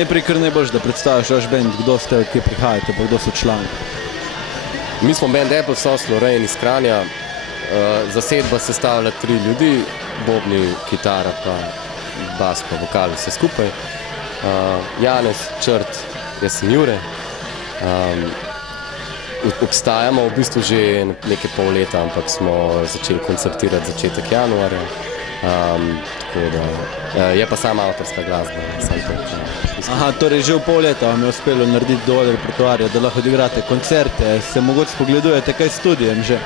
najprej kar najbolj, da predstaviš vaš band, kdo ste, od kje prihajate, pa kdo so člani. Mi smo band Applesauce Lorraine iz Kranja. Zasedba sestavlja 3 ljudi, bobni, kitara, pa bas, pa vokal, vse skupaj. Janez, Črt, jaz sem Jure. Obstajamo v bistvu že nekaj pol leta, ampak smo začeli koncertirati začetek januarja. Tako da je pa sama avtorska glasba. Aha, torej že v pol leta vam je uspelo narediti dovolj repertoarja, da lahko odigrate koncerte, se mogoče spogledujete kaj s studijem že?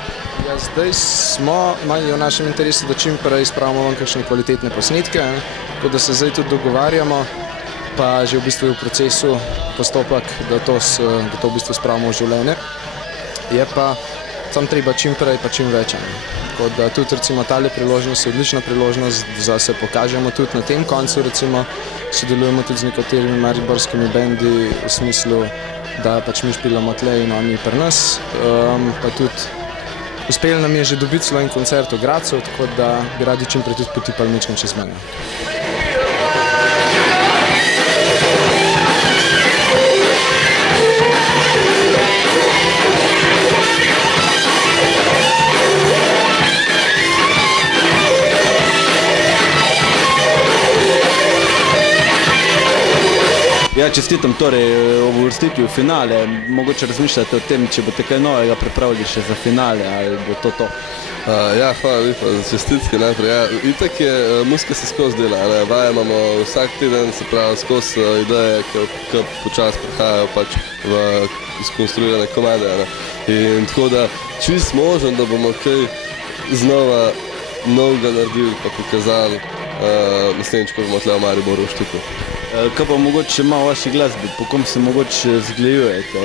Ja, zdaj smo v našem interesu, da čim prej spravimo vam kakšne kvalitetne posnetke, tako da se zdaj tudi dogovarjamo, pa že v bistvu je v procesu postopek, da to v bistvu spravimo v življenje. Je pa tam treba čim prej pa čim več. Tako da tudi recimo tale priložnost je odlična priložnost, da se pokažemo tudi na tem koncu, recimo sodelujemo tudi z nekaterimi mariborskimi bendi v smislu, da pač mi špilamo tle in oni pri nas, pa tudi uspelo nam je že dobiti celo en koncert v Gradcu, tako da bi radi čim prej tudi potipali mečkam čez mejo. Ja, čestitam torej ob uvrstitvi v finale. Mogoče razmišljate o tem, če boste kaj novega pripravili še za finale, ali bo to to? Ja, hvala lepa za čestitke najprej. Ja, itak je, muzika se skozi dela, vaje imamo vsak teden, se pravi skozi ideje, ki počas prihajajo pač v skonstruirane komade. In tako da čist možen, da bomo kaj znova novega naredili pa pokazali naslednjič, ko bomo tle v Mariboru v Štuku. Kaj pa mogoče malo vaši glasbi, po kom se mogoče zglejujete?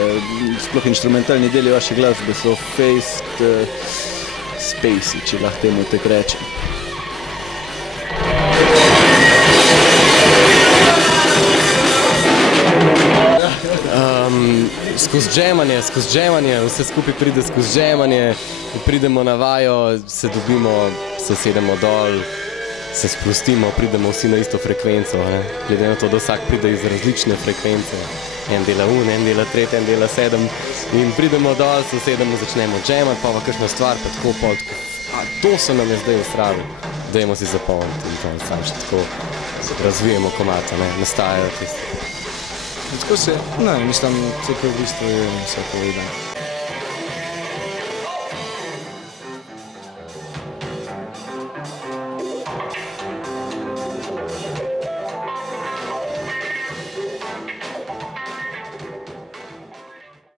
Sploh inštrumentalni deli vaše glasbe so faced spacey, če lahko temu tako rečem. Skozi džemanje, vse skupaj pride skozi džemanje, pridemo na vajo, se dobimo, se sedemo dol, se sprostimo, pridemo vsi na isto frekvenco, glede na to, da vsak pride iz različne frekvence. En dela en dela tretji, en dela 7 in pridemo dol, se sedemo, začnemo džemati, pa kakšna stvar, pa tako pol, to se nam je zdaj ustravil, dajmo si zapomniti in to sam še tako razvijemo komata, nastajajo tisti. Tako se, mislim, tako v bistvu je vse povedano.